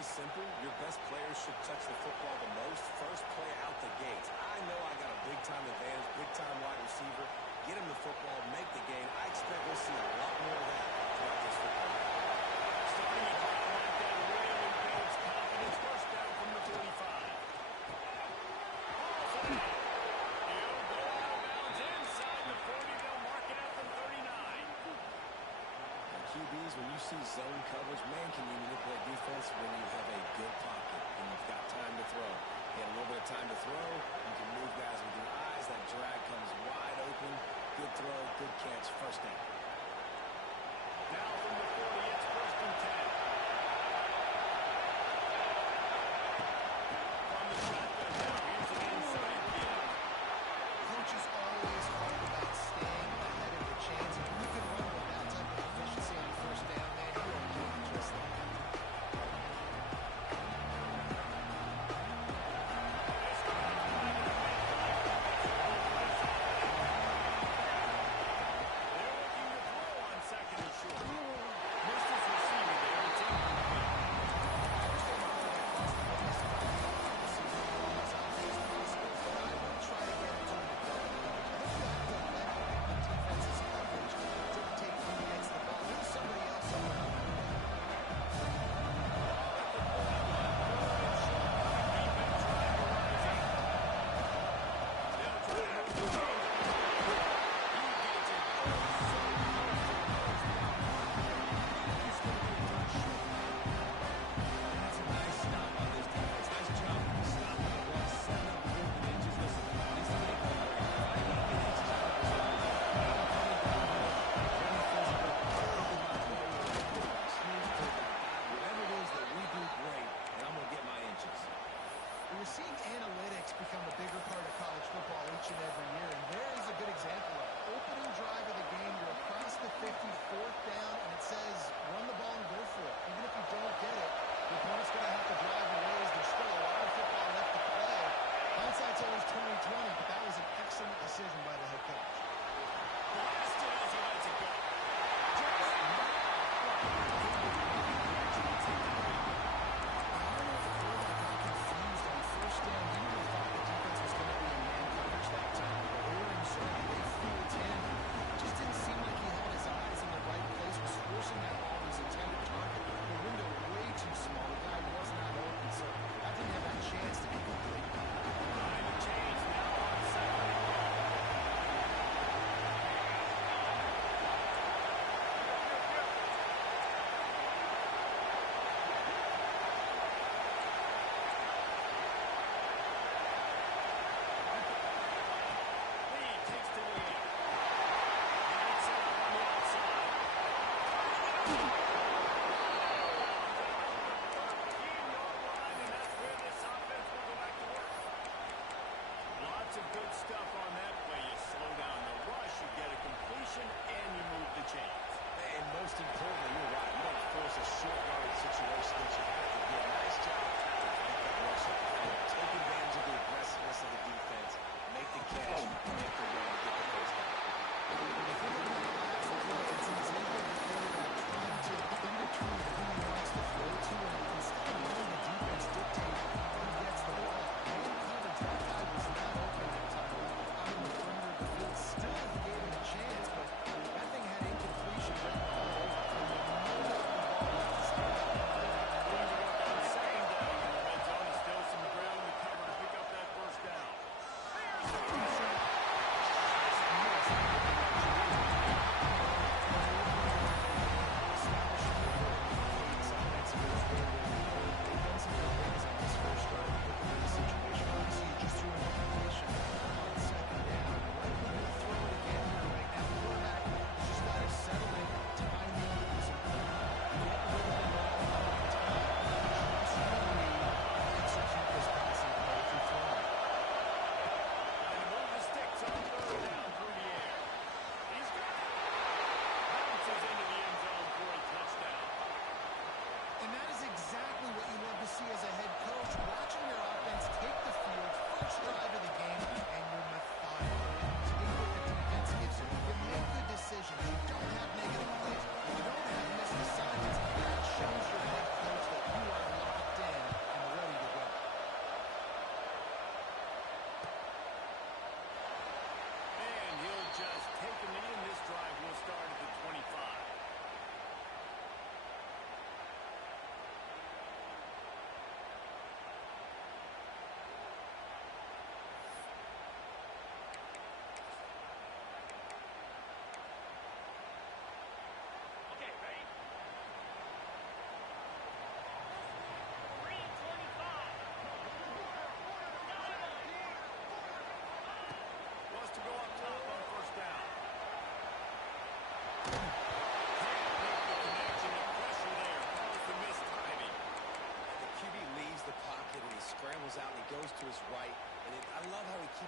pretty simple. Your best players should touch the football the most. First play out the gates. I know I got a big-time advantage, big-time wide receiver. Get him the football, make the game. I expect we'll see a lot more of that throughout this football game. Starting a drive like that really builds confidence. First down from the 45. Ball for that. He'll go out of bounds inside the 40. They'll mark it at the 39. QBs, when you see zone coverage, man, can you manipulate defense when you have a good pocket and you've got time to throw. You have a little bit of time to throw, you can move guys with your eyes, that drag comes wide open, good throw, good catch, first down. Now from the 40, it's first and 10. From the shotgun now, here's an inside kick. Coach is always hard about staying ahead of the chains. If you can run with that type of efficiency on first down, man, you are doing just that. They're looking to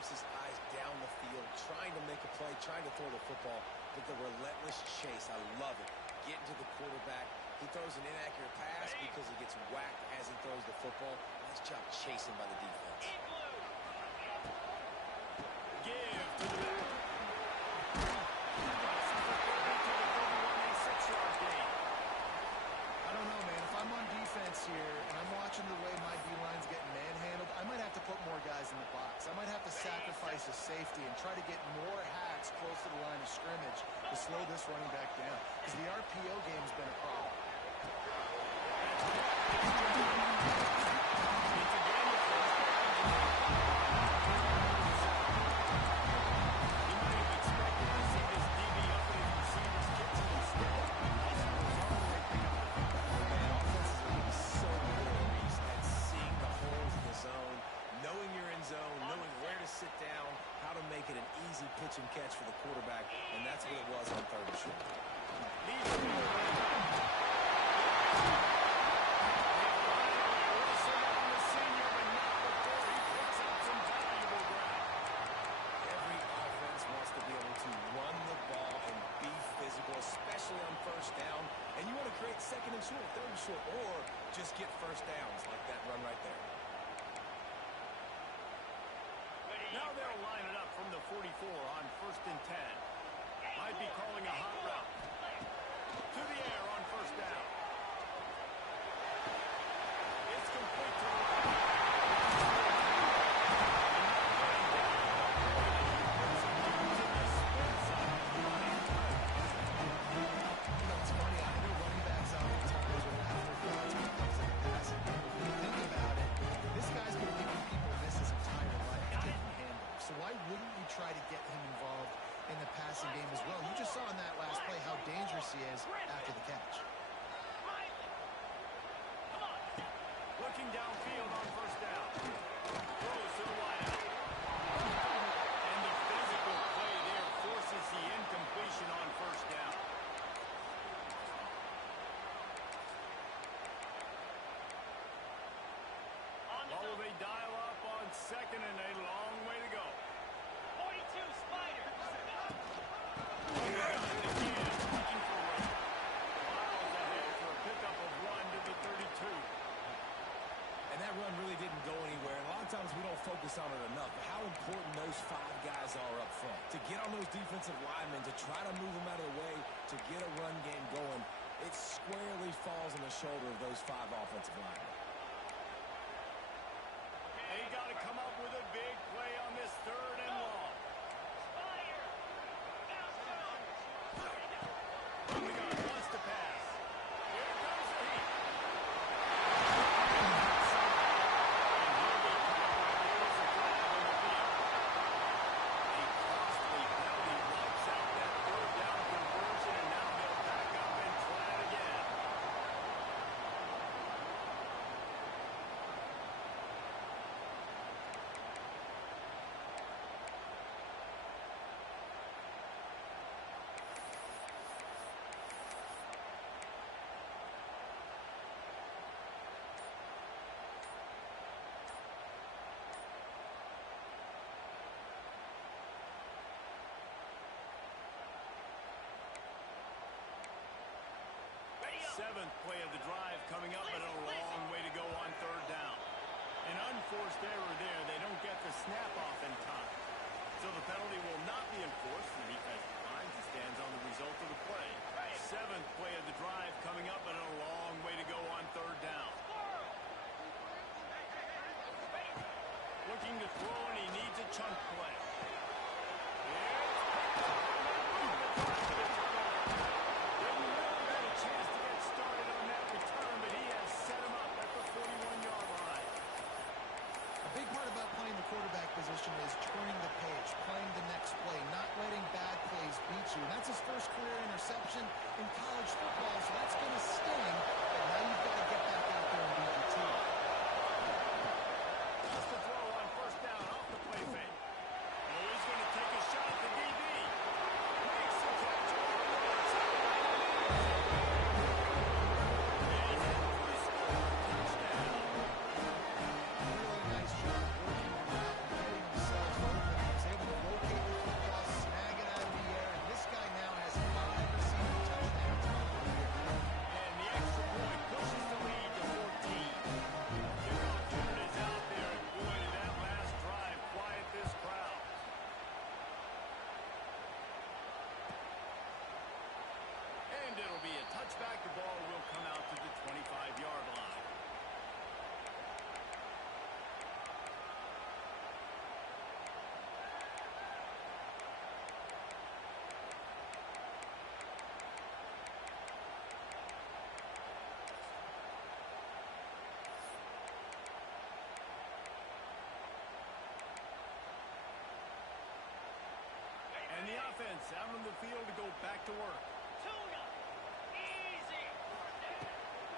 keeps his eyes down the field, trying to make a play, trying to throw the football, but the relentless chase, I love it. Getting to the quarterback. He throws an inaccurate pass because he gets whacked as he throws the football. Nice job chasing by the defense. Give to the back. I don't know, man. If I'm on defense here and I'm watching the way my D-line's getting manhandled, I might have to put more guys in the box. I might have to sacrifice a safety and try to get more hacks close to the line of scrimmage to slow this running back down. Because the RPO game's been a problem. Pitch and catch for the quarterback, and that's what it was on third and short. Every offense wants to be able to run the ball and be physical, especially on first down, and you want to create second and short, third and short, or just get first downs like that run right there. Now they'll line it up from the 44 on 1st and 10. Might be calling a hot route. To the air on first down. It's complete to the right. You know, it's funny. I know running backs oftentimes are afterthoughts when it comes to the passing game. When you think about it, this guy's been making people miss his entire life taking handoffs. So why wouldn't you try to get him involved in the passing game as well? You just saw in that last play how dangerous he is after the catch. Looking downfield on first down. Throws to the wideout. And the physical play there forces the incompletion on first down. While they dial up on second and a long way to go. 42 Spider. And that run really didn't go anywhere. And a lot of times we don't focus on it enough. But how important those 5 guys are up front. To get on those defensive linemen, to try to move them out of the way, to get a run game going, it squarely falls on the shoulder of those 5 offensive linemen. They got to come up with a big play on this 3rd and long. From the gun, wants to pass. Here comes the heat. A costly penalty wipes out that 3rd down conversion, and now they'll back up and try it again. Seventh play of the drive coming up, but a long way to go on 3rd down. An unforced error there. They don't get the snap off in time. So the penalty will not be enforced. The defense declines and stands on the result of the play. 7th play of the drive coming up, but a long way to go on 3rd down. Looking to throw, and he needs a chunk play. Quarterback position is turning the page, playing the next play. Looks back, the ball will come out to the 25-yard line. And the offense out on the field to go back to work. Tuna. Easy.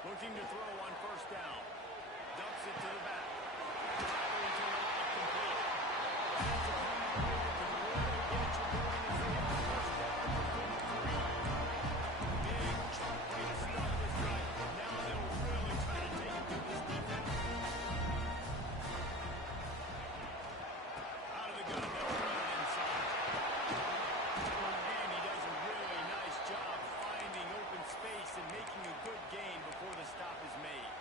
Looking to throw on first down. Dumps it to the back. Firing to the left, complete. That's a clean play that can really get you going as they have first down at the 43. Big chunk play to start this drive. Now they'll really try to take it to this defense. Out of the gun, they'll run it inside. And he does a really nice job finding open space and making a good gain before the stop is made.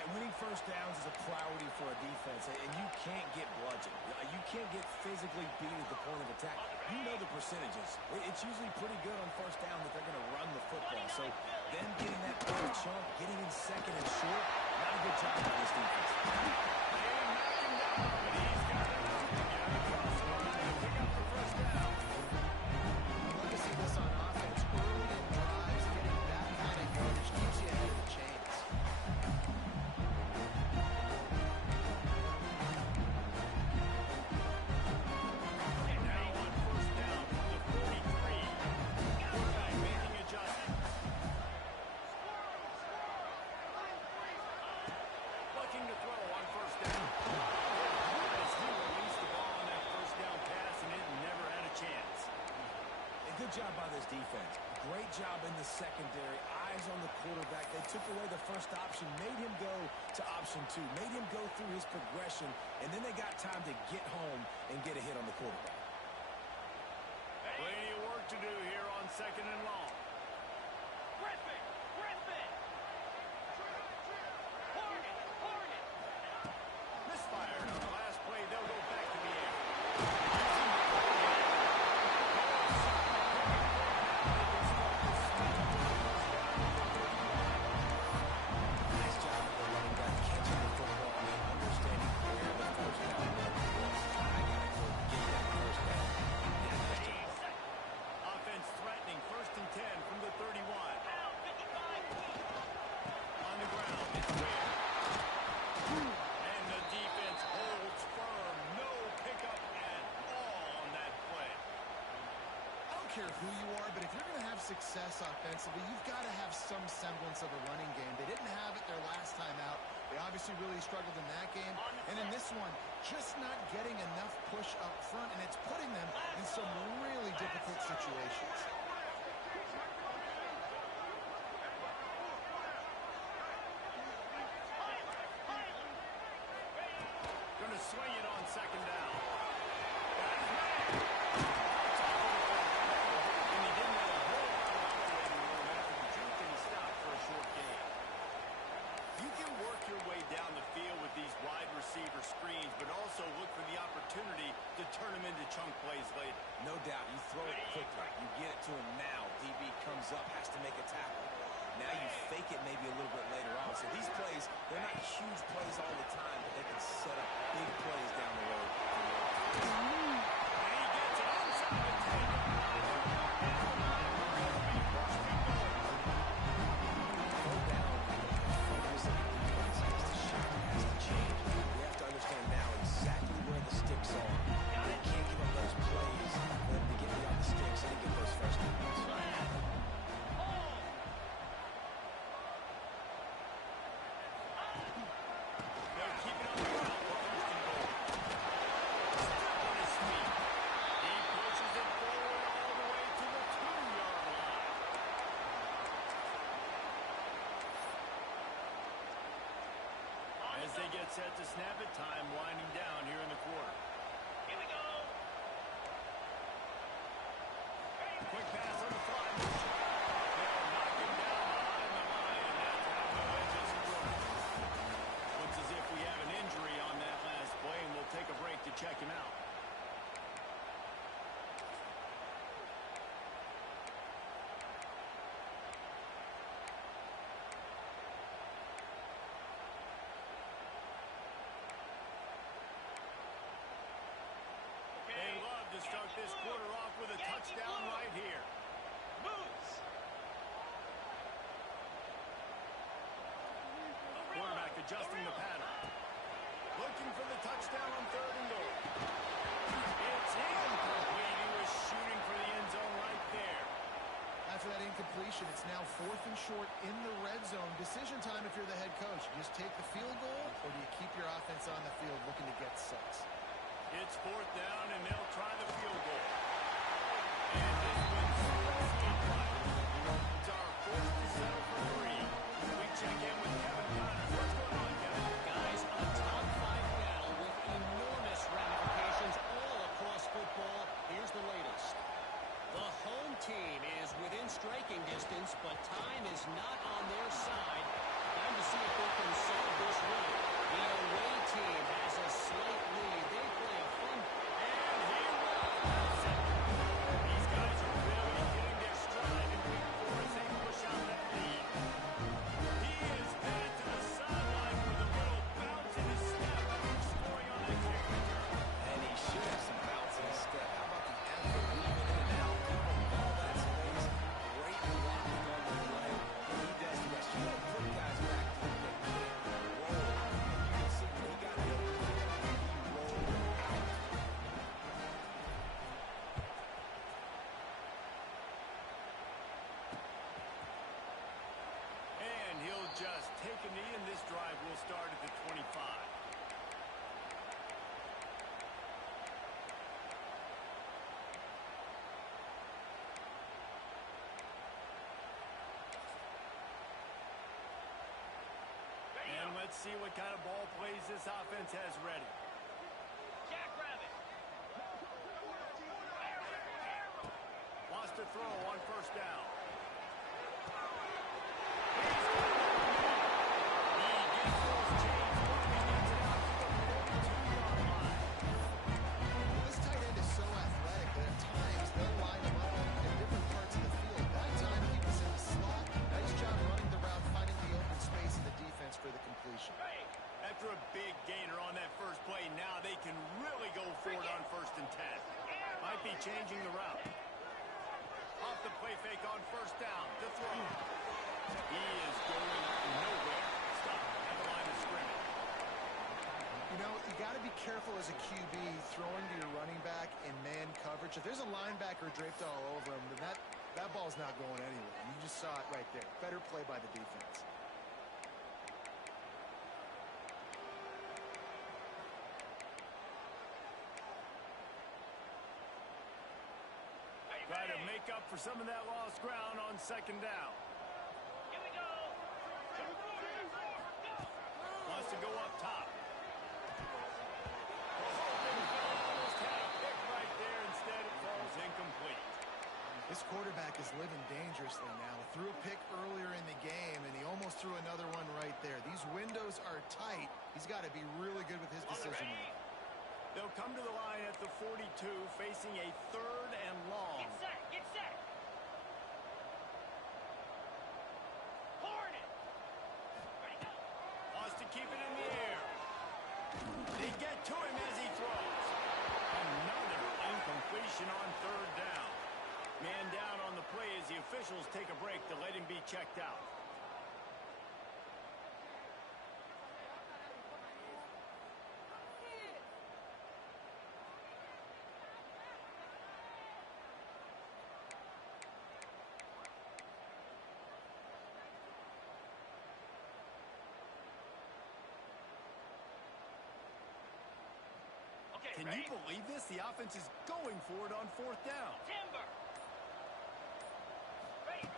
And winning first downs is a priority for a defense, and you can't get bludgeoned. You can't get physically beat at the point of attack. You know the percentages. It's usually pretty good on first down that they're going to run the football. So them getting that big chunk, getting in second and short, not a good job by this defense. They knock him down, but he's got enough to get across the line and pick up the first down. I'd love to see this on offense. Early in drives, getting that kind of yardage keeps you ahead of the chains. Now on first down from the 43. Quarterback making adjustments. Looking to throw on first down. As he released the ball on that first down pass, and it never had a chance. A good job by this defense. Great job in the secondary. Eyes on the quarterback. They took away the first option, made him go to option 2, made him go through his progression, and then they got time to get home and get a hit on the quarterback. Plenty of work to do here on second and long. Griffin. Griffin. Hornet. Hornet. Misfired on the last play. They'll go back to the air. Nice job of the running back catching the football and understanding where the first down marker was. I got to go get that first down. Yeah, nice job. Offense threatening. First and 10 from the 31. Down 55. On the ground. It's Ware. And the defense holds firm. No pickup at all on that play. I don't care who you are, but if you're going to have success offensively, you've got to have some semblance of a running game. They didn't have it their last time out. They obviously really struggled in that game. And in this one, just not getting enough push up front, and it's putting them in some really difficult situations. Going to swing it on second down. And he didn't have a whole lot of operating room after the juke, and he stopped for a short gain. You can work your way down the field with these wide receiver screens, but also look for the opportunity to turn them into chunk plays later. No doubt. You throw it quickly. You get it to him now. DB comes up, has to make a tackle. Now you fake it maybe a little bit later on. So these plays, they're not huge plays all the time, but they can set up big plays down the road. And he gets it inside the 10-yard line. Throw down, the focus of the defense has to shift, has to change. We have to understand now exactly where the sticks are. They can't give up those plays for them to get beyond the sticks and get those first downs. They'll keep it on the ground for first and goal. Still on his feet. He pushes it forward all the way to the 2-yard line. As they get set to snap it, time winding down here in the quarter. Here we go. Quick pass on the fly motion. They'll knock him down behind the line, and that's how the wedges work. Looks as if we have an injury on that last play, and we'll take a break to check him out. this quarter off with a touchdown right here. Moves. Quarterback adjusting the pattern. Looking for the touchdown on 3rd and goal. It's incomplete. He was shooting for the end zone right there. After that incompletion, it's now 4th and short in the red zone. Decision time if you're the head coach. You just take the field goal, or do you keep your offense on the field looking to get 6? It's 4th down, and they'll try the field goal. And this one's skate by. It's our 4th to settle for 3. We check in with Kevin Connors. What's going on, Kevin? Guys, a top 5 battle with enormous ramifications all across football. Here's the latest. The home team is within striking distance, but time is not on their side. Time to see if they can solve this run. The away team has a slight lead. They play a fun... And he rolls it. These guys are really hitting their stride in week 4 as they push out that lead. He is headed to the sideline with a little bounce in his step after scoring on that kick return. And he should have some bounce in his step. How about the effort moving in and out, covering all that space, great blocking on the play. And he does the rest. You don't put guys back to the roll. And you can see when he got the open field, he rolled out. And he'll just take a knee, and this drive will start at the 25. And let's see what kind of ball plays this offense has ready. Jackrabbit. Wants to throw on 1st down. He gets those chains moving, gets it out to the 42-yard line. This tight end is so athletic that at times they'll line him up in different parts of the field. That time he was in the slot. Nice job running the route, finding the open space in the defense for the completion. After a big gainer on that first play, now they can really go for it on 1st and 10. Might be changing the route. Off the play fake on 1st down to throw. He is going nowhere. Stop at the line of scrimmage. You know, you got to be careful as a QB throwing to your running back in man coverage. If there's a linebacker draped all over him, then that ball's not going anywhere. You just saw it right there. Better play by the defense. Try to make up for some of that lost ground on 2nd down. Here we go. Wants to go up top. Almost had a pick right there. Instead, it falls incomplete. This quarterback is living dangerously now. Threw a pick earlier in the game, and he almost threw another one right there. These windows are tight. He's got to be really good with his decision making. They'll come to the line at the 42, facing a 3rd and long. Get set. Get set. Hornet. Ready, go. Wants to keep it in the air. They get to him as he throws. Another incompletion on 3rd down. Man down on the play as the officials take a break to let him be checked out. Okay, Can ready? you believe this? The offense is going for it on 4th down. Timber. Ready.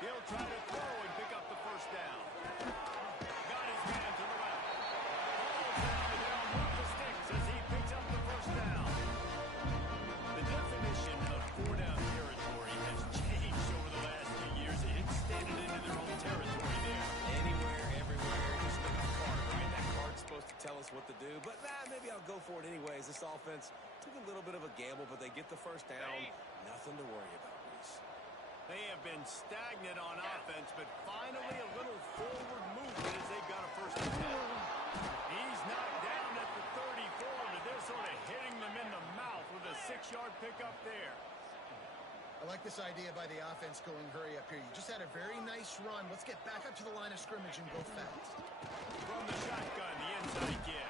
He'll try to throw and pick up the 1st down. Got his man to the left. Ball's down, and they'll move the sticks as he picks up the 1st down. The definition of 4-down territory has changed over the last few years. It's standing into their own territory there. Anywhere, everywhere, just look at the card, right? That card's supposed to tell us what to do, but maybe I'll go for it anyways. This offense took a little bit of a gamble, but they get the 1st down. Nothing to worry about, Reese. They have been stagnant on offense, but finally a little forward movement as they've got a 1st and 10. He's knocked down at the 34, but they're sort of hitting them in the mouth with a 6-yard pickup there. I like this idea by the offense going hurry up here. You just had a very nice run. Let's get back up to the line of scrimmage and go fast. From the shotgun, the inside give.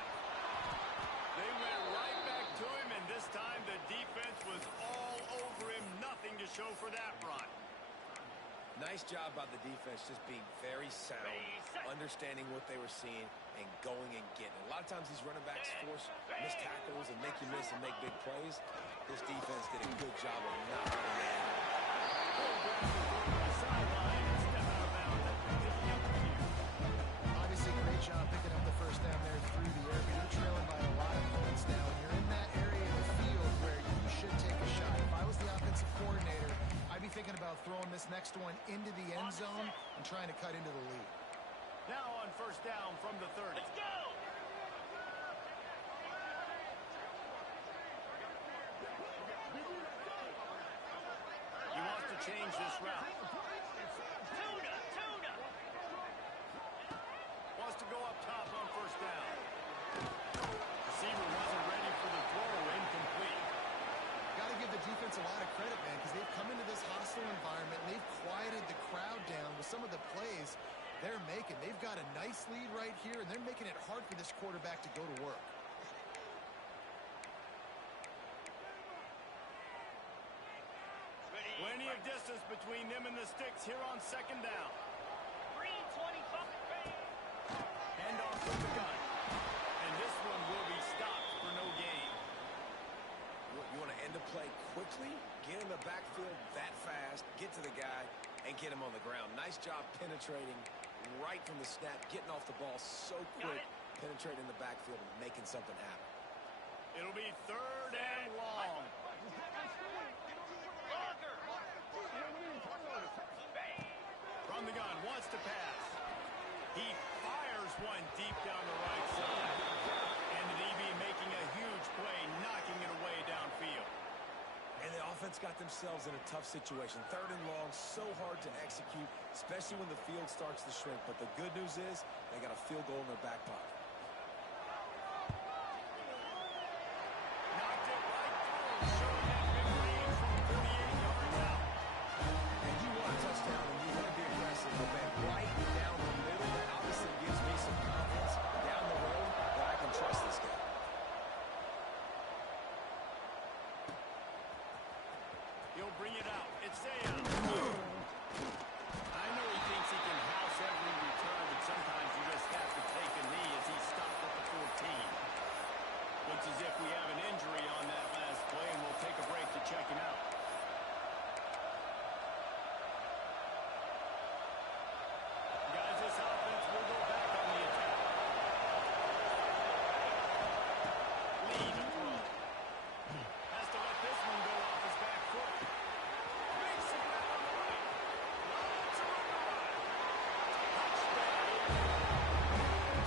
They went right back to him, and this time the defense was all over him. Nothing to show for that run. Nice job by the defense, just being very sound, understanding what they were seeing, and going and getting it. A lot of times these running backs force missed tackles and make you miss and make big plays. This defense did a good job of not letting that happen. Obviously, great job picking up the first down there through the air, but you're trailing by a lot of points now, and you're in that area of the field where you should take a shot. If I was the offensive coordinator, I'd be thinking about throwing this next one into the end zone and trying to cut into the lead. Now on first down from the 30. Let's go! He wants to change this route. Tuna! Wants to go up top on first down. Receiver wasn't ready for the throw. Incomplete. Got to give the defense a lot of credit, man, because they've come into this hostile environment and they've quieted the crowd down with some of the plays they're making. They've got a nice lead right here, and they're making it hard for this quarterback to go to work. Plenty of distance between them and the sticks here on second down. Green 25. Hand off from the gun. And this one will be stopped for no gain. You want to end the play quickly, get in the backfield that fast, get to the guy, and get him on the ground. Nice job penetrating right from the snap, getting off the ball so quick, penetrating the backfield and making something happen. It'll be third and long. From the gun, wants to pass. He fires one deep down the right side. And the DB making a huge play, knocking it away downfield. And the offense got themselves in a tough situation. Third and long, so hard to execute, especially when the field starts to shrink. But the good news is they got a field goal in their back pocket. Knocked it right through, showing that big range from 38 yards out. And you want a touchdown and you want to be aggressive, but man, right down the middle, that obviously gives me some confidence down the road that I can trust this guy. He'll bring it out. It's Sam. I know he thinks he can house every return, but sometimes you just have to take a knee as he stopped at the 14. Looks as if we have an injury on that last play, and we'll take a break to check him out. Guys, this offense will go back on the attack. Lead to throw. Has to let this one go off his back foot. Makes some ground on the right. Lots of room to run. Touchdown.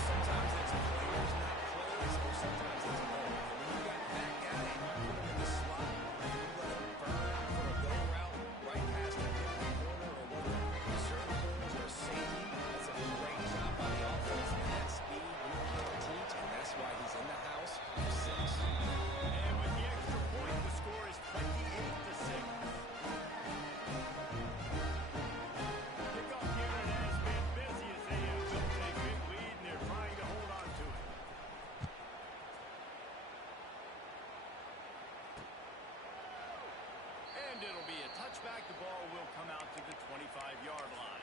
Sometimes it's players, not plays, or sometimes it's both. And when you got that guy and you put him in the slot, and you let him burn out for a go route right past the corner, or whether reserve corners or safety, that's a great job by the offense, and that speed you can't teach, and that's why he's in the house for 6. And with the extra point, the score is 28-6. Kickoff unit has been busy as they have built a big lead, and they're trying to hold on to it. And it'll be a touchback. The ball will come out to the 25-yard line.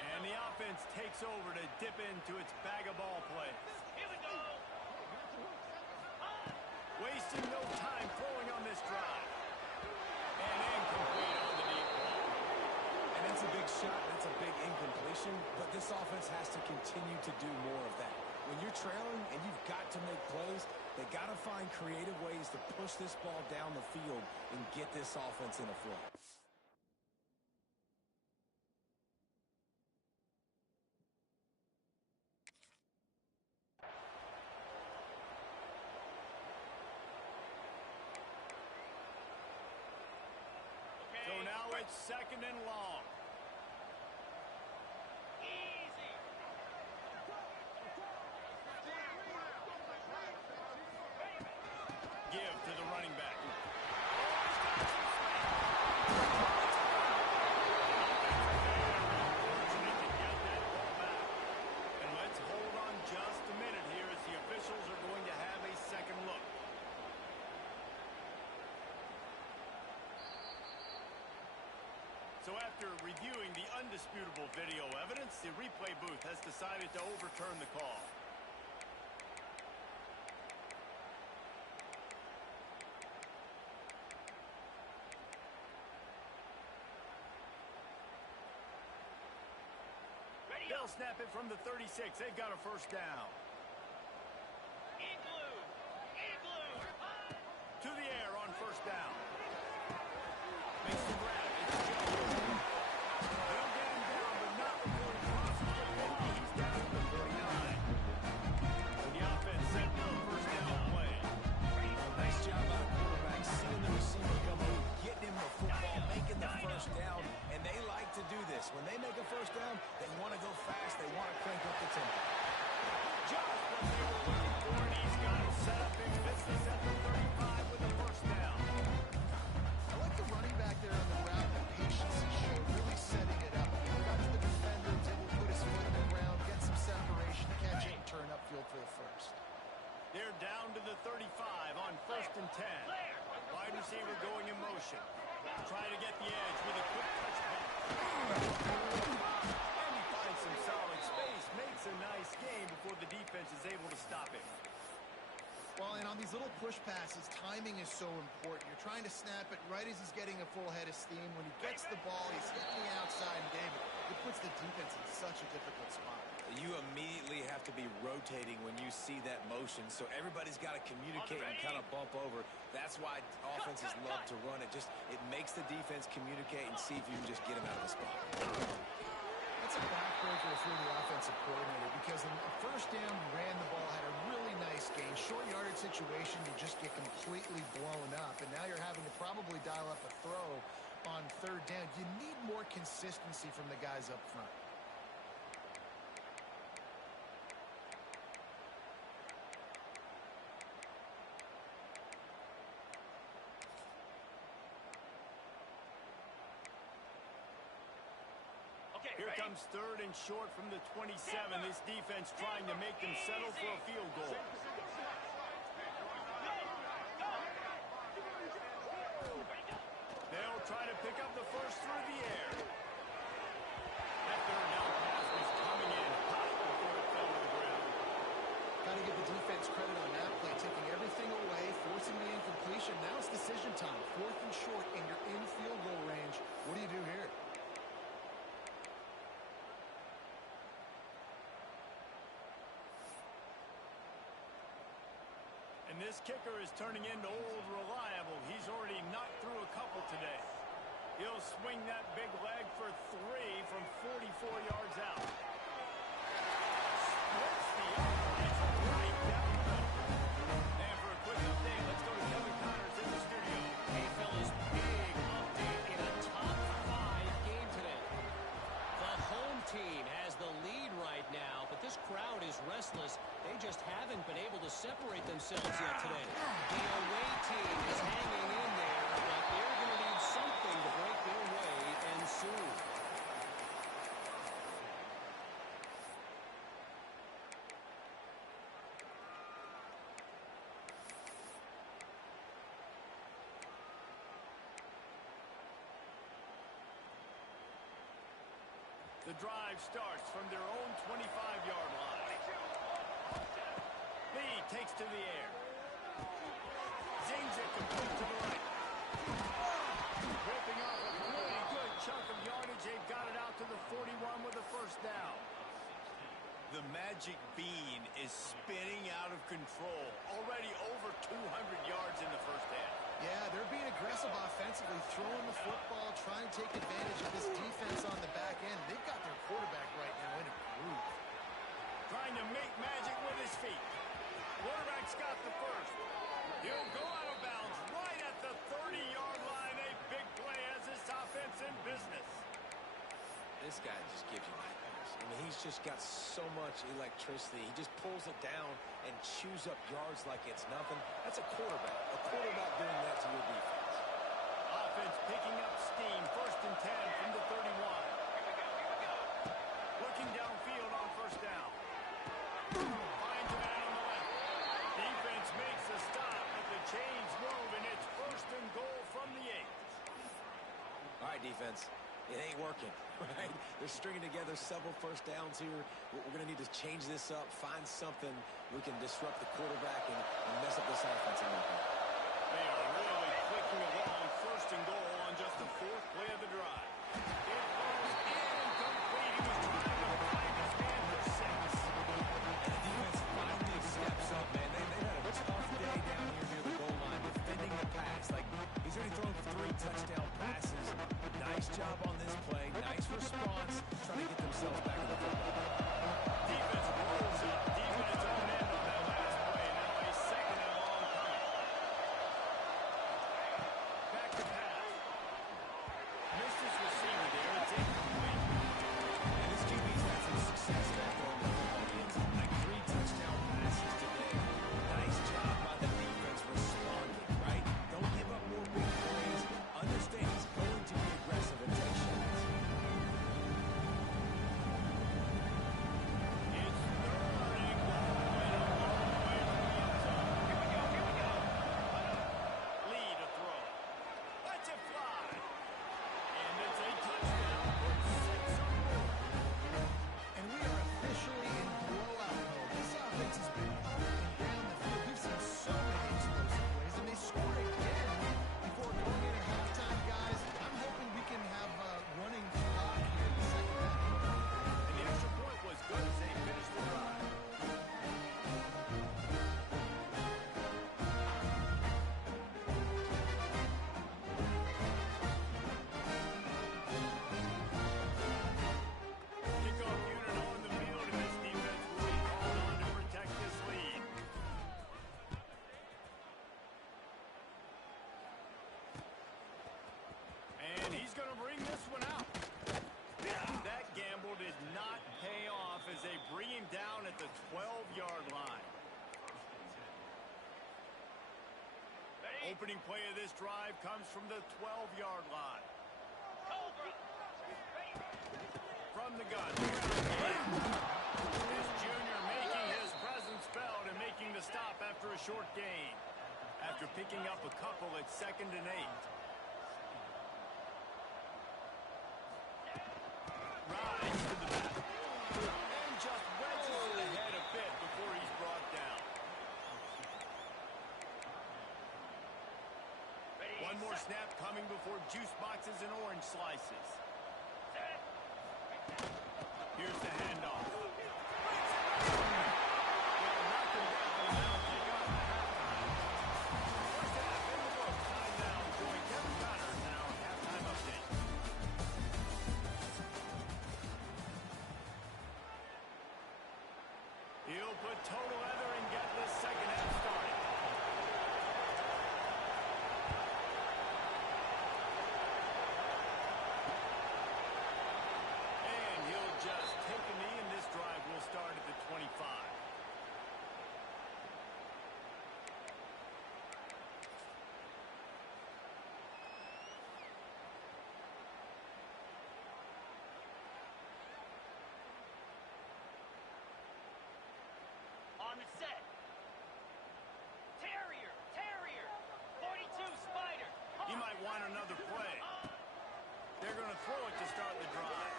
And the offense takes over to dip into its bag of ball plays. Here we go. Wasting no time throwing on this drive. And incomplete on the deep ball. And it's a big shot, and it's a big incompletion, but this offense has to continue to do more of that. When you're trailing and you've got to make plays, they got to find creative ways to push this ball down the field and get this offense in a flow. So now it's second and long. So after reviewing the undisputable video evidence, the replay booth has decided to overturn the call. They'll snap it from the 36. They've got a first down. Igloo! Igloo! To the air on first down. Makes the grab. It's Joe. They'll get him down, but not before he crosses the 50. He's down to the 49. The offense set for a first down play. Nice job by the quarterback, seeing the receiver come over, getting him the football, making the first down, and they like to do this. When they make a first down, they want to go fast, they want to crank up the tempo. Just what they were looking for, and he's got it set up in business at the 35 with a first down. I like the running back there on the route, the patience he showed, really setting it up. Got to the defender, was able to put his foot in the ground, get some separation, catch it, and turn upfield for the first. They're down to the 35 on first and 10. Wide receiver going in motion. Trying to get the edge with a quick touch pass. And he finds some solid space. Makes a nice gain before the defense is able to stop it. Well, and on these little push passes, timing is so important. You're trying to snap it right as he's getting a full head of steam. When he gets the ball, he's hitting the outside, and David, it puts the defense in such a difficult spot. You immediately have to be rotating when you see that motion, so everybody's got to communicate and kind of bump over. That's why offenses love to run it. It makes the defense communicate and see if you can just get him out of the spot. That's a backbreaker if you're the offensive coordinator, because in the first down, you ran the ball, had a really nice gain. Short yardage situation, you just get completely blown up, and now you're having to probably dial up a throw on third down. You need more consistency from the guys up front. Okay, Here ready? comes third and short from the 27. This defense trying to make them settle for a field goal. They'll try to pick up the first through the air. That third down pass was coming in hot before it fell to the ground. Got to give the defense credit on that play, taking everything away, forcing the incompletion. Now it's decision time. Fourth and short, and you're in field goal range. What do you do here? And this kicker is turning into old reliable. He's already knocked through a couple today. He'll swing that big leg for 3 from 44 yards out. Splits the uprights right down the middle. And for a quick update, let's go to Kevin Connors in the studio. Hey, fellas, big update in a top 5 game today. The home team has the lead right now, but this crowd is restless. They just haven't been able to separate themselves yet today. The away team is hanging in there, but they're going to need something to break their way, and soon. The drive starts from their own 25-yard line. Lee takes to the air. Zings it complete to the right. Ripping off a pretty good chunk of yardage. They've got it out to the 41 with a first down. The magic bean is spinning out of control. Already over 200 yards in the first half. Yeah, they're being aggressive offensively, throwing the football, trying to take advantage of this defense on the back end. They've got their quarterback right now in a groove. Trying to make magic with his feet. Quarterback's got the first. He'll go out of bounds right at the 30-yard line. A big play as this offense in business. This guy just gives you nightmares. I mean, he's just got so much electricity. He just pulls it down and chews up yards like it's nothing. That's a quarterback. A quarterback doing that to your defense. Offense picking up steam. First and 10 from the 31. Looking downfield on first down. Finds a man on the left. Defense makes a stop, but the chains move, and it's first and goal from the 8. All right, defense. It ain't working, right? They're stringing together several first downs here. We're going to need to change this up, find something we can disrupt the quarterback and mess up this offense a little bit. They are really clicking along, first and goal on just the fourth play of the drive. It goes incomplete. He was trying to find his man for 6. And the defense finally steps up, man. They've had a tough day down here near the goal line, defending the pass. Like, he's already thrown 3 touchdown passes. Nice job on this play. Nice response. Trying to get themselves back in the football. Defense rolls up. Defense on in on that last play. Now a second and long coming. Back to pass. Missed his receiver there. It's incomplete. And this QB's had some success back there on the football. Like 3 touchdown passes today. Nice job by the defense responding, right? Don't give up more big plays. Understand he's going to be aggressive and take shots. It's third and goal and a long way from the end zone. Here we go. Lead a throw. Let's it fly. And it's a touchdown. Put 6 on the board. And we are officially in blowout mode. This offense has been up and down the field. We've seen so many explosive plays, and they scored again before going into halftime, guys. I'm hoping we can have a running clock here in the second half. And the extra point was good as they finished the drive. Kickoff unit on the field, and this defense really called on to protect this lead. And he's going to bring this one out. That gamble did not pay off as they bring him down at the 12-yard line. Opening play of this drive comes from the 12-yard line. From the gun. This junior making his presence felt and making the stop after a short gain. After picking up a couple at 2nd and 8. Rides to the back. And just wedges it ahead a bit before he's brought down. One more snap coming before juice boxes and orange slices. Here's the handoff. They'll knock him down and now take him out to halftime. First half in the books. Time now. Join Kevin Connors in our halftime update. He'll put total leather and get this second half started. And he'll just take a knee, and this drive will start at the 25. On the set. Terrier. 42 Spider. He might want another play. They're going to throw it to start the drive.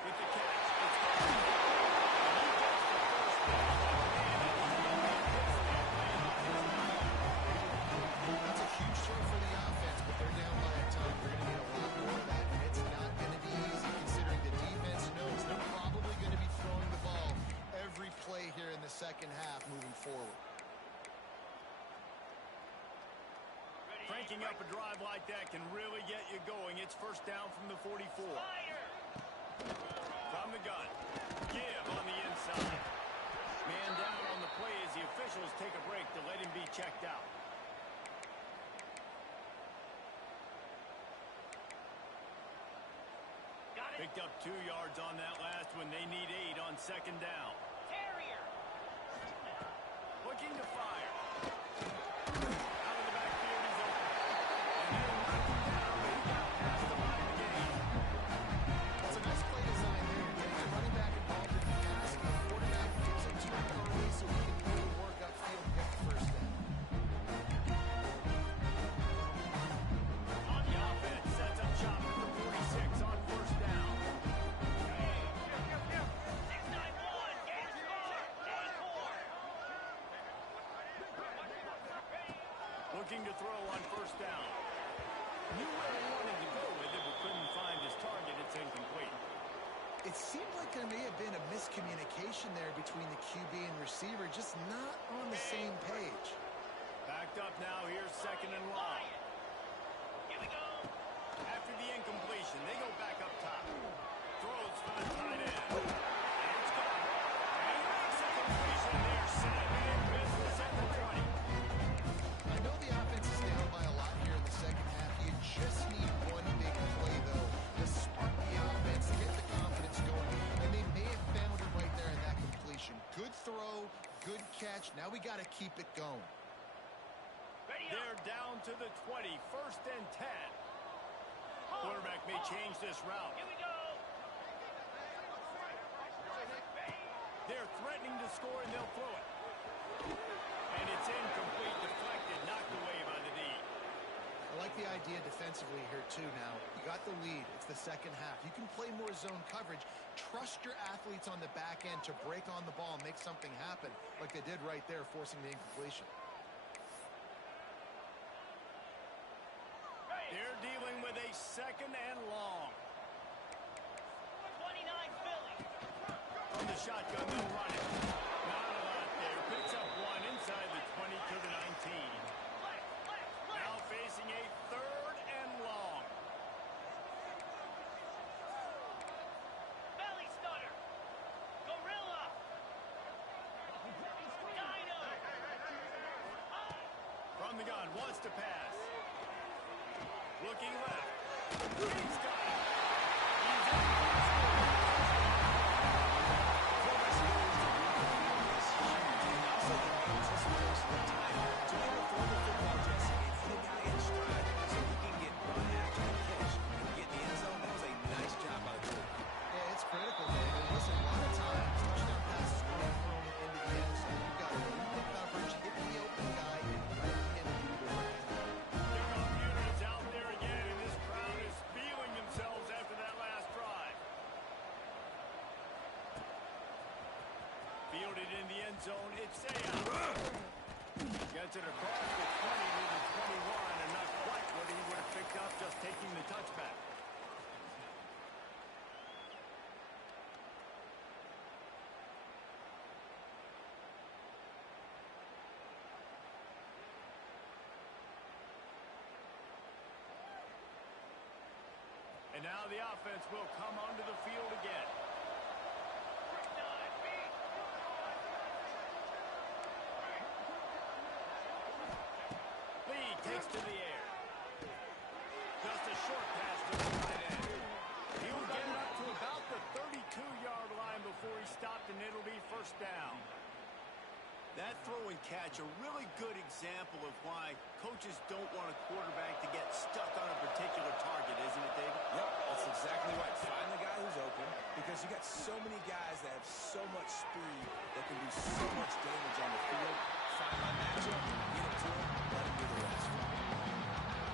With the catch, it's gone. And he gets the first down. That's a huge throw for the offense, but they're down by a ton. We're going to need a lot more of that, and it's not going to be easy considering the defense knows they're probably going to be throwing the ball every play here in the second half moving forward. Cranking up a drive like that can really get you going. It's first down from the 44. From the gun. Give on the inside. Man down on the play as the officials take a break to let him be checked out. Picked up 2 yards on that last one. They need 8 on second down. Terrier. Looking to fire. Out of the backfield, he's open. And they knock him down, but he got past the line of the game. That's a nice play design there. You're getting the running back involved in the pass, and the quarterback gets it to him early so he can do the work upfield and get the first down. On the offense, sets up shop at the 40. looking to throw on first down. Knew where he wanted to go with it, but couldn't find his target. It's incomplete. It seemed like there may have been a miscommunication there between the QB and receiver, just not on the same page. Backed up now. Here's second and long. Here we go. After the incompletion, they go back up top. Throws for the tight end. And it's gone. And he makes a completion there. Simon in business at the 20. I know the offense is down by a lot here in the second half. You just need one big play, though, to spark the offense, get the confidence going, and they may have found it right there in that completion. Good throw, good catch. Now we got to keep it going. They're down to the 20. First and 10. Quarterback may change this route. Here we go. They're threatening to score, and they'll throw it. And it's incomplete, deflected, knocked away by the D. I like the idea defensively here, too, now. You got the lead. It's the second half. You can play more zone coverage. Trust your athletes on the back end to break on the ball and make something happen, like they did right there, forcing the incompletion. They're dealing with a second and long. 29 Philly. From the shotgun, they'll run it. Not a lot there. Picks up one inside the 20 to the 19. Now facing a third and long. Belly stutter. Gorilla. Dino. From the gun, wants to pass. Looking left. He's got it. He's in. Yeah, it's critical, David. Listen, a lot of times, touchdown passes are thrown into the end zone. You've got to read the coverage, hit the open guy, and let him do the work. Kickoff units out there again, and this crowd is feeling themselves after that last drive. Fielded in the end zone, it's Sayah. Gets it across the 20 to the 21, and not quite what he would have picked up just taking the touchback. And now the offense will come onto the field again. Lee takes to the air. Just a short pass to the tight end. He'll get it up to about the 32-yard line before he stopped, and it'll be first down. That throw and catch, a really good example of why coaches don't want a quarterback to get stuck on a particular target, isn't it, David? Yep, that's exactly right. Find the guy who's open, because you got so many guys that have so much speed that can do so much damage on the field. Find my matchup, get it to him, let him do the rest.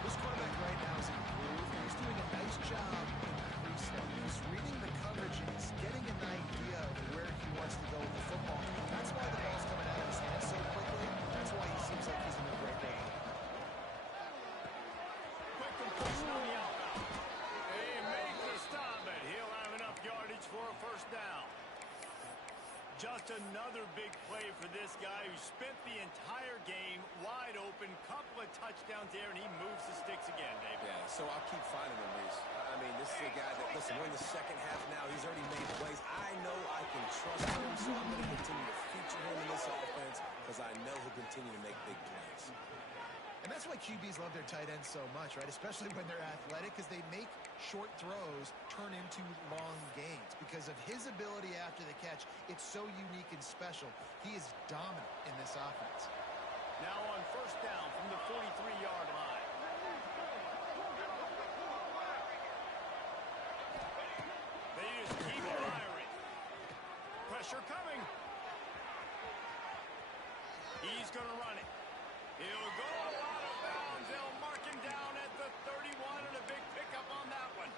This quarterback right now is in the groove, and he's doing a nice job in pre-snap. He's reading the coverage, and he's getting an idea of where he wants to go with the football. That's why the ball's coming out of his hands so quickly. That's why he seems like he's in a great day. Quick completion on the outbound. They make the stop, but he'll have enough yardage for a first down. Just another big play for this guy who spent the entire game wide open. Couple of touchdowns there, and he moves the sticks again, David. Yeah, so I'll keep finding him, Reese. I mean, this is a guy that, listen, we're in the second half now. He's already made plays. I know I can trust him, so I'm going to continue to feature him in this offense because I know he'll continue to make big plays. And that's why QBs love their tight ends so much, right? Especially when they're athletic, because they make short throws turn into long gains. Because of his ability after the catch, it's so unique and special. He is dominant in this offense. Now on first down from the 43-yard line. They just keep firing. Pressure coming. He's going to run it. He'll go out of bounds. They'll mark him down at the 31, and a big pickup on that one.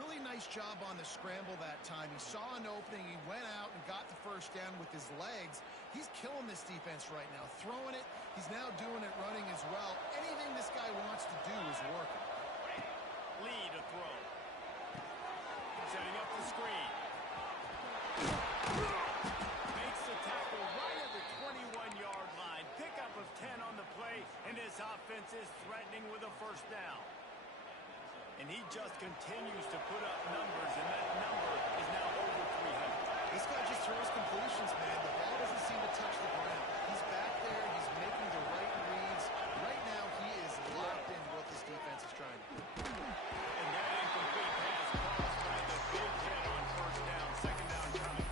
Really nice job on the scramble that time. He saw an opening. He went out and got the first down with his legs. He's killing this defense right now. Throwing it. He's now doing it running as well. Anything this guy wants to do is working. Lead a throw. Setting up the screen. Makes the tackle right at the 21-yard line. Pickup of 10 on the play, and his offense is threatening with a first down. And he just continues to put up numbers, and that number is now over 300. This guy just throws completions, man. The ball doesn't seem to touch the ground. He's back there. He's making the right reads. Right now, he is locked in what this defense is trying to do. And that incomplete pass caused by the big hit on first down. Second down coming.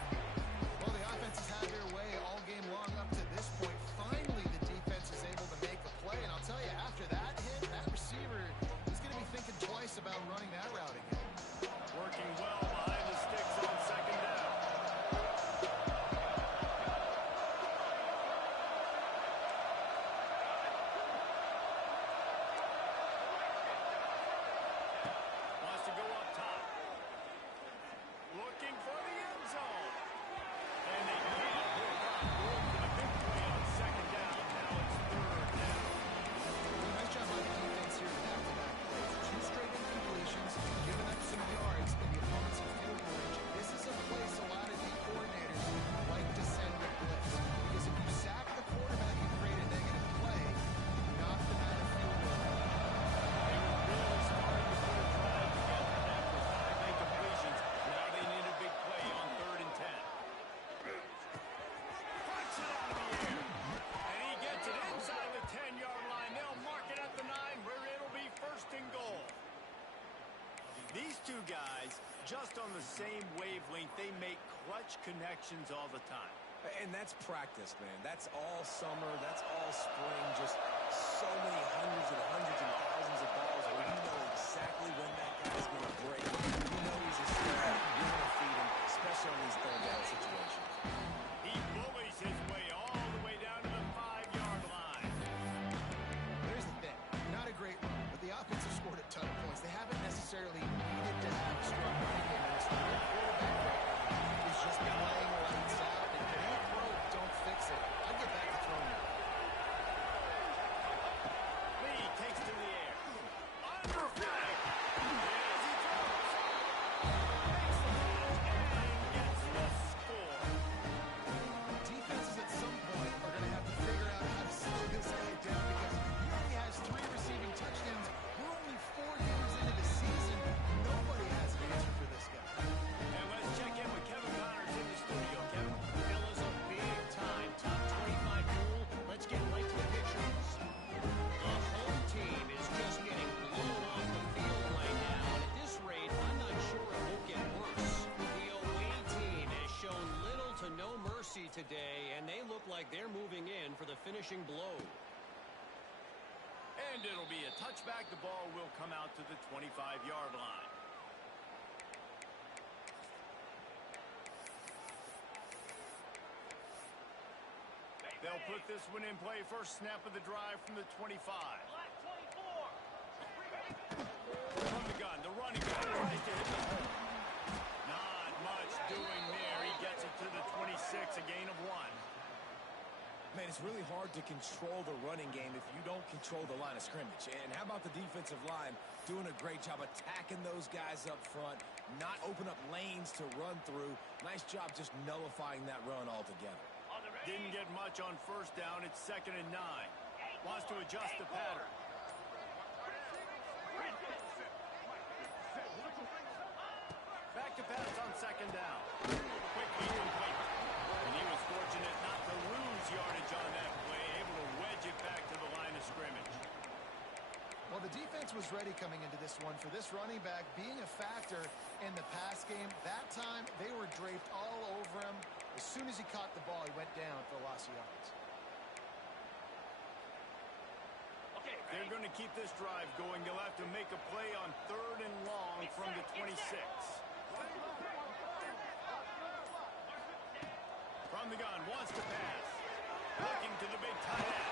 Well, the offense has had their way all game long up to this point. Finally, the defense is able to make a play. And I'll tell you, after that hit, that receiver is going to be thinking twice about running that route again. Working well behind the sticks on second down. Wants to go up top. Looking for the end zone. And they can't hook up. Going for the big play on second down. Now it's third down. Nice job by the defense here in back-to-back plays. 2 straight incompletions, giving up some yards in the opponent's field goal range. This is a place a lot of D coordinators like to send the blitz. Because if you sack the quarterback and create a negative play, you knock them out of field goal range. They were really starting to put a drive together after 5 incompletions. Now they need a big play on third and 10. Flips it out of the air. And he gets it inside the 10-yard line. They'll mark it at the 9 where it'll be first and goal. These two guys, just on the same wavelength, they make clutch connections all the time. And that's practice, man. That's all summer. That's all spring. Just so many hundreds and thousands of balls where you know exactly when that guy's going to break. You know he's a star. You're going to feed him, especially on these third down situations. He bullies his way all the way down to the 5-yard line. Here's the thing. Not a great run, but the offense has scored a ton of points. They haven't necessarily needed to have a strong running game in this one. Their quarterback is just playing lights out. And if it ain't broke, don't fix it. I'd get back to throwing it. Lee takes to the air. Under flag. As he throws. Makes the catch and gets the score. Defenses at some point are going to have to figure out how to slow this guy down because he already has 3 receiving touchdowns. We're only 4 games into the season. Nobody has an answer for this guy. And let's check in with Kevin Connors in the studio. Kevin? Fellas, a big-time top 25 duel. Let's get right to the pictures. The home team is just getting blown off the field right now, and at this rate, I'm not sure it won't get worse. The away team has shown little to no mercy today, and they look like they're moving in for the finishing blow. And it'll be a touchback. The ball will come out to the 25-yard line. They'll put this one in play. First snap of the drive from the 25. Black 24. From the gun, the running back tries to hit the hole. Not much doing there. He gets it to the 26, a gain of 1. Man, it's really hard to control the running game if you don't control the line of scrimmage. And how about the defensive line doing a great job attacking those guys up front, not open up lanes to run through. Nice job just nullifying that run altogether. On the ready. Didn't get much on first down. It's second and 9. Wants to adjust the pattern. Back to pass on second down. Quickly complete. And he was fortunate not to lose yardage on that play, able to wedge it back to the line of scrimmage. Well, the defense was ready coming into this one for this running back being a factor in the pass game. That time, they were draped all over him. As soon as he caught the ball, he went down for a loss of yards. Okay, They're ready. going to keep this drive going. They'll have to make a play on third and long from the 26. From the gun, wants to pass. Looking to the big tight end.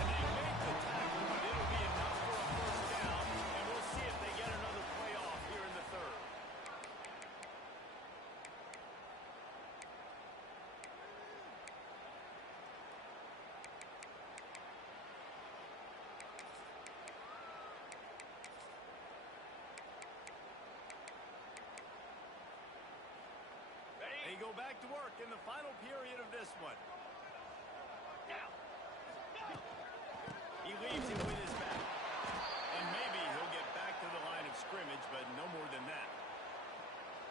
And they make the tackle, but it'll be enough for a first down. And we'll see if they get another go back to work in the final period of this one. He leaves it with his back. And maybe he'll get back to the line of scrimmage, but no more than that.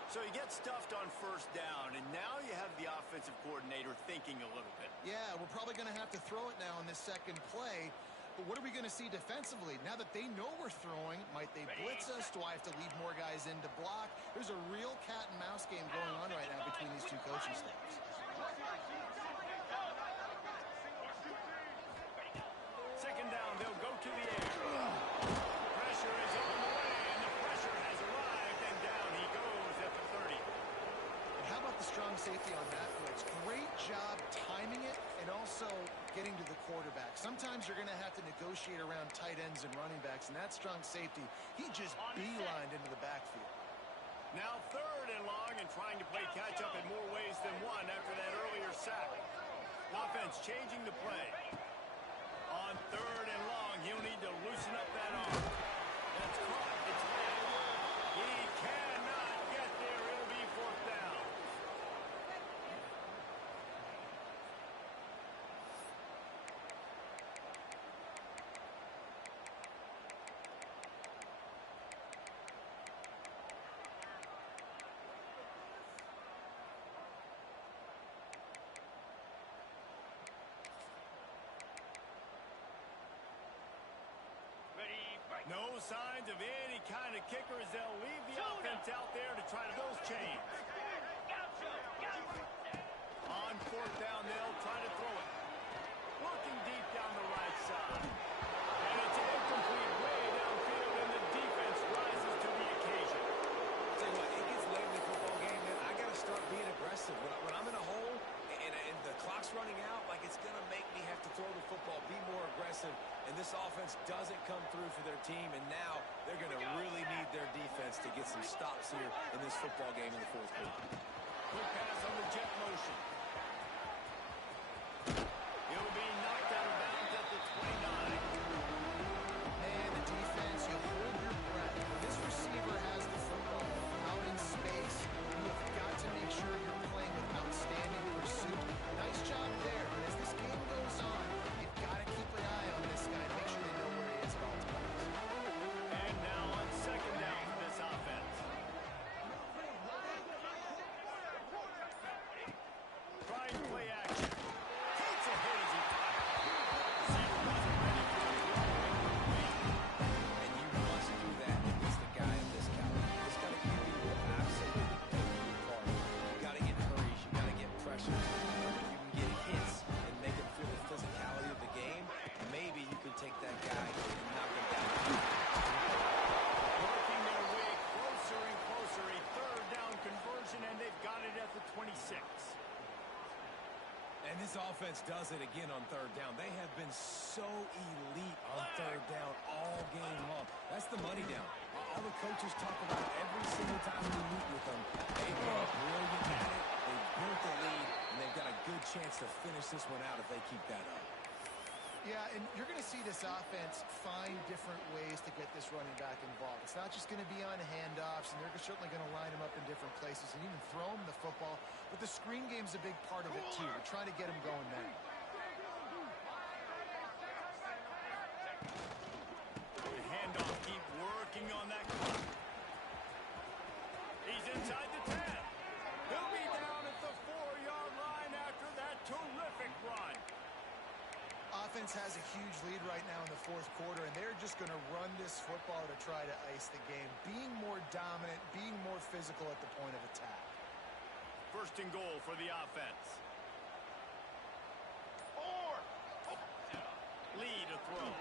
So he gets stuffed on first down, and now you have the offensive coordinator thinking a little bit. Yeah, we're probably going to have to throw it now in this second play. But what are we going to see defensively? Now that they know we're throwing, might they blitz us? Do I have to leave more guys in to block? There's a real cat and mouse game going on right now between these two coaching staffs. Second down, they'll go to the air. Pressure is on the way, and the pressure has arrived, and down he goes at the 30. And how about the strong safety on that blitz? Great job timing it and also getting to the quarterback. Sometimes you're going to have to negotiate around tight ends and running backs, and that strong safety, he just beelined into the backfield. Now third and long, and trying to play catch-up in more ways than one after that earlier sack. Offense changing the play. On third and long, he'll need to loosen up that arm. That's caught. It's back. He cannot get there. It'll be fourth down. No signs of any kind of kickers. They'll leave the offense out there to try to those chains. On fourth down, they'll try to throw it. Working deep down the right side. And it's incomplete way downfield, and the defense rises to the occasion. Tell you what, it gets late in the football game, man. I got to start being aggressive. When I'm in a hole and the clock's running out, like it's going to make me have to throw the football, be more aggressive. And this offense doesn't come through for their team, and now they're going to really need their defense to get some stops here in this football game in the fourth quarter. Quick pass on the jet motion. He'll be knocked out of bounds at the 29. And the defense, you hold your breath. When this receiver has the football out in space, you have got to make sure you're playing with outstanding pursuit. Nice job there, but as this game goes on, you've got to keep an eye on this guy and make sure they know where he is at all times. And now on second down for this offense. Trying to play action. Takes a hit as he fires. Receiver wasn't ready for it. And you must do that against the guy of this caliber. This got to keep people absolutely apart. You got to get hurries. You got to get pressure. You can get hits and make it feel the physicality of the game. Maybe you can take that guy and knock him down. Working their way closer and closer. A third down conversion, and they've got it at the 26. And this offense does it again on third down. They have been so elite on third down all game long. That's the money down. All the coaches talk about it every single time we meet with them. They've been brilliant at it. They've built the lead, and they've got a good chance to finish this one out if they keep that up. Yeah, and you're going to see this offense find different ways to get this running back involved. It's not just going to be on handoffs, and they're certainly going to line him up in different places and even throw him the football. But the screen game's a big part of it, too. We're trying to get him going now. The handoff, keep working on that clock. He's inside the 10. He'll be down at the 4-yard line after that terrific run. Offense has a huge lead right now in the fourth quarter, and they're just going to run this football to try to ice the game. Being more dominant, being more physical at the point of attack. First and goal for the offense. Lead a throw.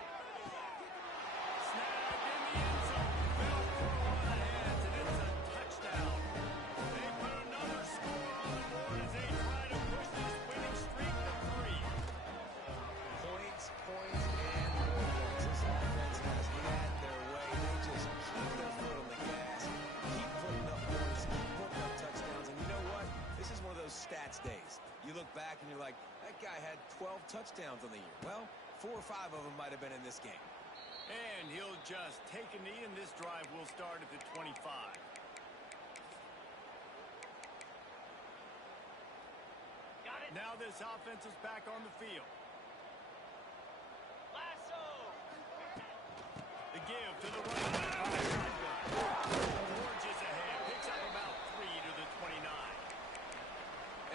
Snagged in the end zone. Velcro on the hands, and it's a touchdown. They put another score on the board as they try to push this winning streak to 3. Points, and more points. This offense has had their way. They just keep their foot on the gas, keep putting up points, keep putting up touchdowns. And you know what? This is one of those stats days. You look back and you're like, that guy had 12 touchdowns on the year. Well, 4 or 5 of them might have been in this game. And he'll just take a knee, and this drive will start at the 25. Now this offense is back on the field. Lasso. The give to the right back. Forges ahead. Picks up about 3 to the 29.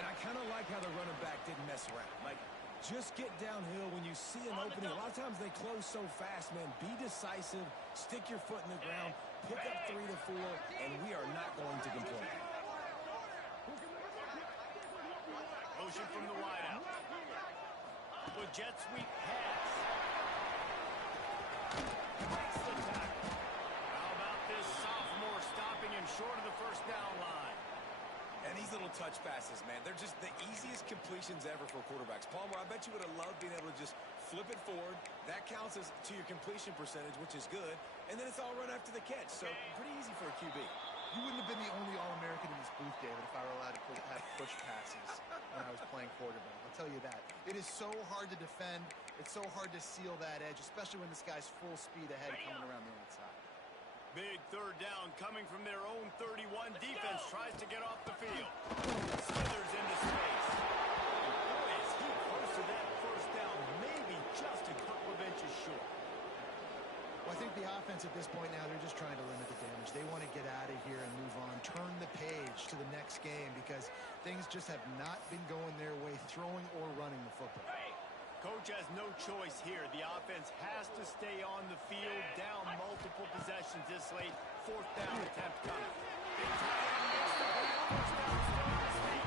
And I kind of like how the running back didn't mess around. Like, just get downhill when you see an opening. A lot of times they close so fast, man. Be decisive. Stick your foot in the ground. Pick up 3 to 4, and we are not going to complain. Motion from the wideout. With jet sweep pass. Breaks the tackle. How about this sophomore stopping him short of the first down line? And these little touch passes, man, they're just the easiest completions ever for quarterbacks. Palmer, I bet you would have loved being able to just flip it forward. That counts as to your completion percentage, which is good. And then it's all run after the catch. So pretty easy for a QB. You wouldn't have been the only All-American in this booth, David, if I were allowed to have push passes when I was playing quarterback. I'll tell you that. It is so hard to defend. It's so hard to seal that edge, especially when this guy's full speed ahead coming around the outside. Big third down coming from their own 31. Defense tries to get off the field. Slithers into space. And boy, is he close to that first down. Maybe just a couple of inches short. Well, I think the offense at this point now, they're just trying to limit the damage. They want to get out of here and move on. Turn the page to the next game because things just have not been going their way, throwing or running the football. Coach has no choice here. The offense has to stay on the field, down multiple possessions this late. Fourth down attempt coming. Big tight end makes the play. First down, still in the state.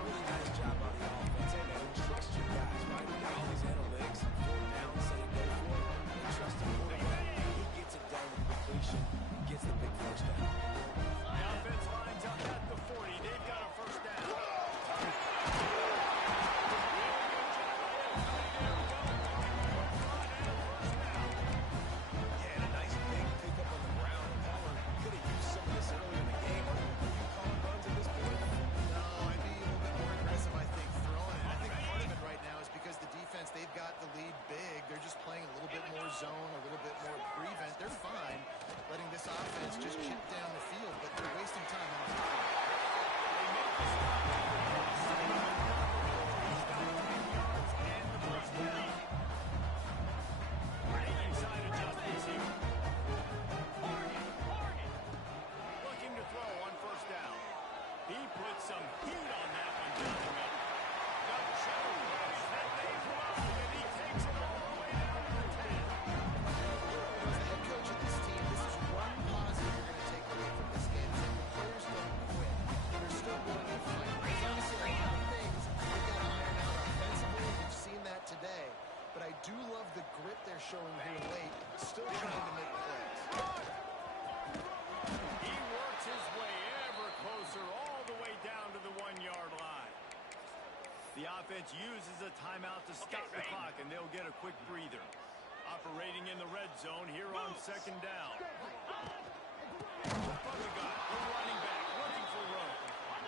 Really nice job on the offense. Hey, man, trust your guys, right? We got all these analytics and fourth down, say go for it. And trust the quarterback. He gets it done with completion and gets the big first down. The offense lines up at the 40. They've got a first down. They've got the lead big. They're just playing a little bit more zone, a little bit more prevent. They're fine letting this offense just chip down the field, but they're wasting time on the field. They make the stop. He's got 10 yards and the first down. Making side adjustments here. Looking to throw on first down. He puts some heat on that one down the middle. The show plays that they run, and he takes it all the way down to the 10. As the head coach of this team, this is one positive you're going to take away from this game. Is that the players don't quit. They're still willing to fight. There's obviously a lot of things they've got to iron out offensively. We've seen that today. But I do love the grit they're showing here late, still trying to make plays. He works his way ever closer all the way down to the 1-yard line. The offense uses a timeout to stop the clock, and they'll get a quick breather. Operating in the red zone here on second down. What we got? The running back looking for room.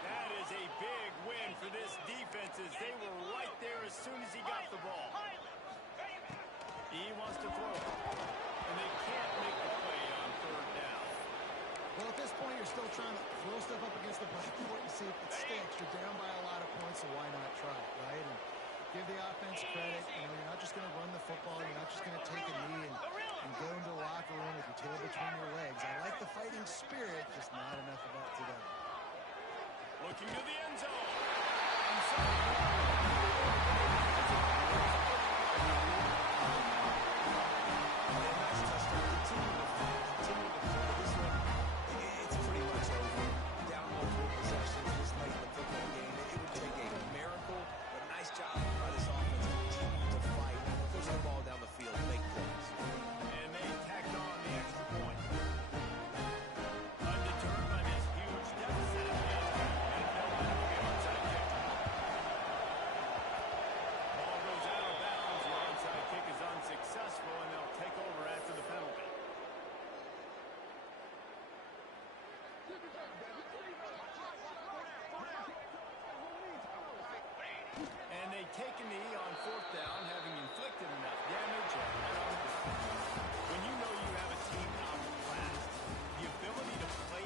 That is a big win for this defense as they were right there as soon as he got the ball. He wants to throw it, and they can't make the play on third down. Well, at this point, you're still trying to throw stuff up against the blackboard and see if it sticks. You're down by a lot of points, so why not try it, right? And give the offense credit. You know, you're not just going to run the football. You're not just going to take a knee and go into the locker room with your tail between your legs. I like the fighting spirit, just not enough of that today. Looking to the end zone. It's pretty much over. Down multiple possessions this late in the football game. It would take a miracle, but nice job by this offense to continue to fight, push the ball down the field, make plays. And they tacked on the extra point. Undeterred by this huge deficit, and they'll let him get onside kick. Ball goes out of bounds. The onside kick is unsuccessful, and they'll take over after the penalty. And they take a knee on fourth down, having inflicted enough damage. When you know you have a team outclassed, the ability to play